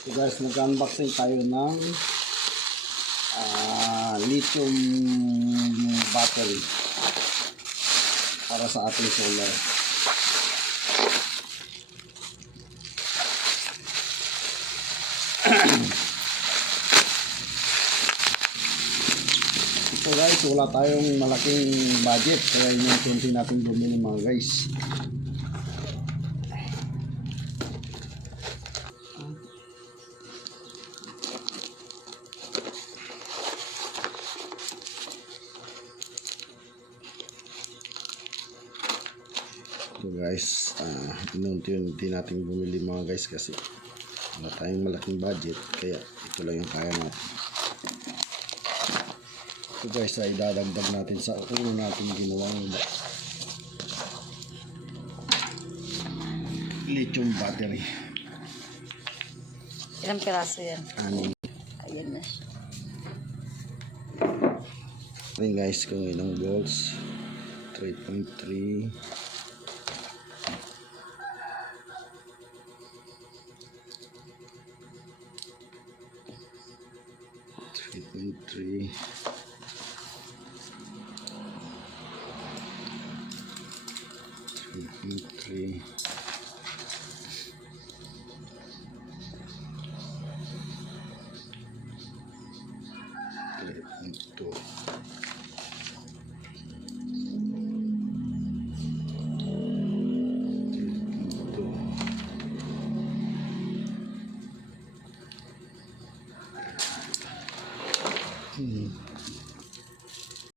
So guys, nag-unboxing tayo ng lithium battery para sa ating solar. So guys, wala tayong malaking budget kaya yung konti natin bumili mga guys. So guys, inunti-unti natin bumili mga guys kasi wala tayong malaking budget kaya ito lang yung kaya natin. So guys, ay dadagdag natin sa ulo natin ginawang lithium battery. Ilang piraso yan? Anin. Ayan na siya. Ayan guys, kung ilang volts. 3.3. 3.3. 3.3.